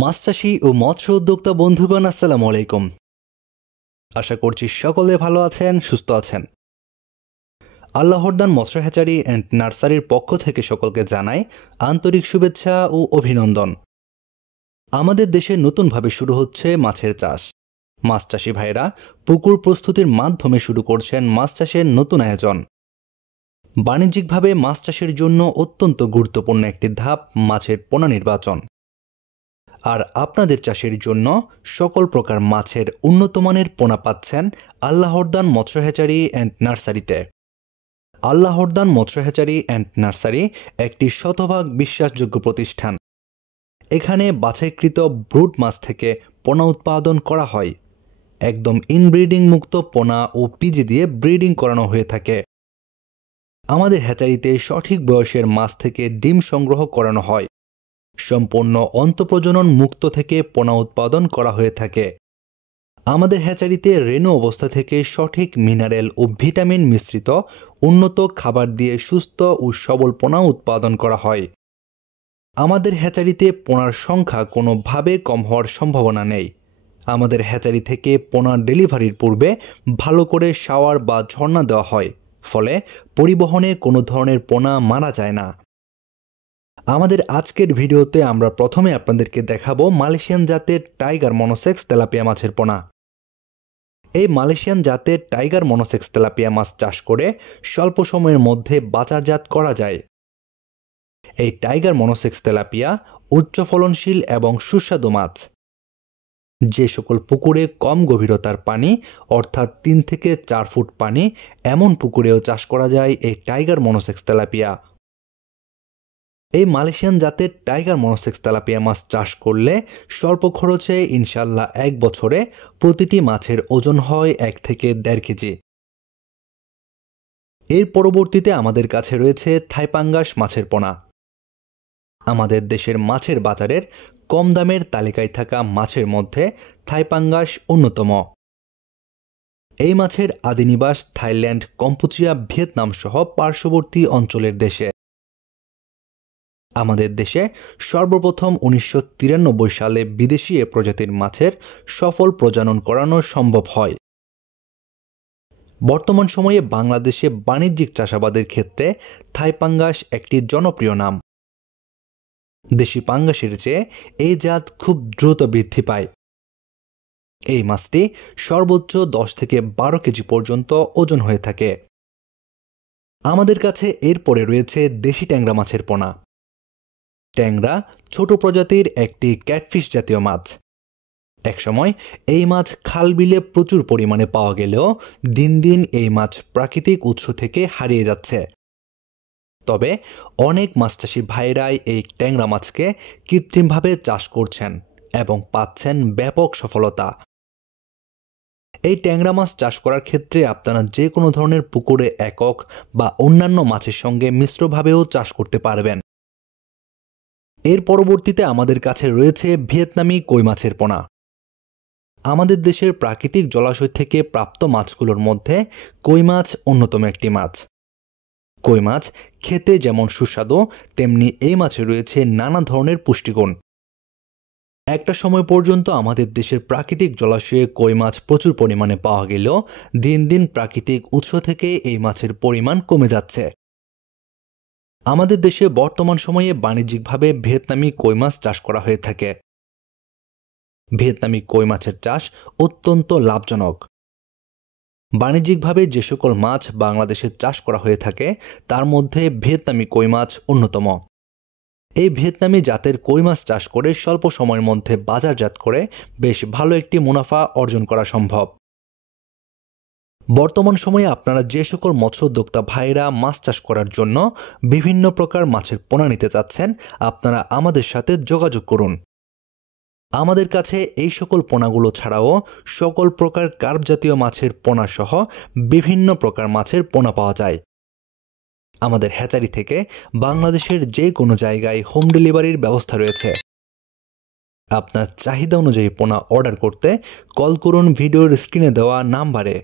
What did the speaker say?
মাছ চাষী ও মৎস্য উদ্যোক্তা বন্ধুগণ আসসালামু আলাইকুম। আশা করছি সকলে ভালো আছেন, সুস্থ আছেন। আল্লাহর দান মৎস্য হ্যাচারি অ্যান্ড নার্সারির পক্ষ থেকে সকলকে জানাই আন্তরিক শুভেচ্ছা ও অভিনন্দন। আমাদের দেশে নতুনভাবে শুরু হচ্ছে মাছের চাষ। মাছ চাষী ভাইরা পুকুর প্রস্তুতির মাধ্যমে শুরু করছেন মাছ চাষের নতুন আয়োজন। বাণিজ্যিকভাবে মাছ চাষের জন্য অত্যন্ত গুরুত্বপূর্ণ একটি ধাপ মাছের পোনা নির্বাচন। আর আপনাদের চাষের জন্য সকল প্রকার মাছের উন্নতমানের পোনা পাচ্ছেন আল্লাহর দান মৎস্য হ্যাচারি অ্যান্ড নার্সারিতে। আল্লাহর দান মৎস্য হ্যাচারি অ্যান্ড নার্সারি একটি শতভাগ বিশ্বাসযোগ্য প্রতিষ্ঠান। এখানে বাছাইকৃত ব্রুড মাছ থেকে পোনা উৎপাদন করা হয়। একদম ইনব্রিডিং মুক্ত পোনা ও পিজি দিয়ে ব্রিডিং করানো হয়ে থাকে। আমাদের হ্যাচারিতে সঠিক বয়সের মাছ থেকে ডিম সংগ্রহ করানো হয়। সম্পূর্ণ অন্তঃপ্রজনন মুক্ত থেকে পোনা উৎপাদন করা হয়ে থাকে। আমাদের হ্যাচারিতে রেণু অবস্থা থেকে সঠিক মিনারেল ও ভিটামিন মিশ্রিত উন্নত খাবার দিয়ে সুস্থ ও সবল পোনা উৎপাদন করা হয়। আমাদের হ্যাচারিতে পোনার সংখ্যা কোনোভাবে কম হওয়ার সম্ভাবনা নেই। আমাদের হ্যাচারি থেকে পোনা ডেলিভারির পূর্বে ভালো করে শাওয়ার বা ঝর্ণা দেওয়া হয়, ফলে পরিবহনে কোনো ধরনের পোনা মারা যায় না। আমাদের আজকের ভিডিওতে আমরা প্রথমে আপনাদেরকে দেখাবো মালয়েশিয়ান জাতের টাইগার মনোসেক্স তেলাপিয়া মাছের পোনা। এই মালয়েশিয়ান জাতের টাইগার মনোসেক্স তেলাপিয়া মাছ চাষ করে স্বল্প সময়ের মধ্যে বাজারজাত করা যায়। এই টাইগার মনোসেক্স তেলাপিয়া উচ্চ ফলনশীল এবং সুস্বাদু মাছ। যে সকল পুকুরে কম গভীরতার পানি অর্থাৎ 3 থেকে 4 ফুট পানি এমন পুকুরেও চাষ করা যায় এই টাইগার মনোসেক্স তেলাপিয়া। এই মালয়েশিয়ান জাতের টাইগার মনোসেক্স তেলাপিয়া মাছ চাষ করলে স্বল্প খরচে ইনশাল্লাহ 1 বছরে প্রতিটি মাছের ওজন হয় 1 থেকে 1.5 কেজি। এর পরবর্তীতে আমাদের কাছে রয়েছে থাইপাঙ্গাস মাছের পোনা। আমাদের দেশের মাছের বাজারের কম দামের তালিকায় থাকা মাছের মধ্যে থাইপাঙ্গাস অন্যতম। এই মাছের আদিনিবাস থাইল্যান্ড, কম্পুচিয়া, ভিয়েতনাম সহ পার্শ্ববর্তী অঞ্চলের দেশে। আমাদের দেশে সর্বপ্রথম 1993 সালে বিদেশি এ প্রজাতির মাছের সফল প্রজনন করানো সম্ভব হয়। বর্তমান সময়ে বাংলাদেশে বাণিজ্যিক চাষাবাদের ক্ষেত্রে থাইপাঙ্গাস একটি জনপ্রিয় নাম। দেশি পাঙ্গাসের চেয়ে এই জাত খুব দ্রুত বৃদ্ধি পায়। এই মাছটি সর্বোচ্চ 10 থেকে 12 কেজি পর্যন্ত ওজন হয়ে থাকে। আমাদের কাছে এরপরে রয়েছে দেশি ট্যাংরা মাছের পোনা। ট্যাংরা ছোট প্রজাতির একটি ক্যাটফিশ জাতীয় মাছ। একসময় এই মাছ খাল বিলে প্রচুর পরিমাণে পাওয়া গেলেও দিন দিন এই মাছ প্রাকৃতিক উৎস থেকে হারিয়ে যাচ্ছে। তবে অনেক মাছ চাষী ভাইরাই এই ট্যাংরা মাছকে কৃত্রিমভাবে চাষ করছেন এবং পাচ্ছেন ব্যাপক সফলতা। এই ট্যাংরা মাছ চাষ করার ক্ষেত্রে আপনারা যে কোনো ধরনের পুকুরে একক বা অন্যান্য মাছের সঙ্গে মিশ্রভাবেও চাষ করতে পারবেন। এর পরবর্তীতে আমাদের কাছে রয়েছে ভিয়েতনামি কই মাছের পোনা। আমাদের দেশের প্রাকৃতিক জলাশয় থেকে প্রাপ্ত মাছগুলোর মধ্যে কই মাছ অন্যতম একটি মাছ। কই মাছ খেতে যেমন সুস্বাদু, তেমনি এই মাছে রয়েছে নানা ধরনের পুষ্টিগুণ। একটা সময় পর্যন্ত আমাদের দেশের প্রাকৃতিক জলাশয়ে কই মাছ প্রচুর পরিমাণে পাওয়া গেলেও দিন দিন প্রাকৃতিক উৎস থেকে এই মাছের পরিমাণ কমে যাচ্ছে। আমাদের দেশে বর্তমান সময়ে বাণিজ্যিকভাবে ভিয়েতনামি কই মাছ চাষ করা হয়ে থাকে। ভিয়েতনামি কই মাছের চাষ অত্যন্ত লাভজনক। বাণিজ্যিকভাবে যে সকল মাছ বাংলাদেশে চাষ করা হয়ে থাকে তার মধ্যে ভিয়েতনামি কই মাছ অন্যতম। এই ভিয়েতনামি জাতের কই মাছ চাষ করে স্বল্প সময়ের মধ্যে বাজারজাত করে বেশ ভালো একটি মুনাফা অর্জন করা সম্ভব। বর্তমান সময়ে আপনারা যে সকল মৎস্য উদ্যোক্তা ভাইরা মাছ চাষ করার জন্য বিভিন্ন প্রকার মাছের পোনা নিতে চাচ্ছেন, আপনারা আমাদের সাথে যোগাযোগ করুন। আমাদের কাছে এই সকল পোনাগুলো ছাড়াও সকল প্রকার কার্প জাতীয় মাছের পোনা সহ বিভিন্ন প্রকার মাছের পোনা পাওয়া যায়। আমাদের হ্যাচারি থেকে বাংলাদেশের যে কোনো জায়গায় হোম ডেলিভারির ব্যবস্থা রয়েছে। আপনার চাহিদা অনুযায়ী পোনা অর্ডার করতে কল করুন ভিডিওর স্ক্রিনে দেওয়া নাম্বারে।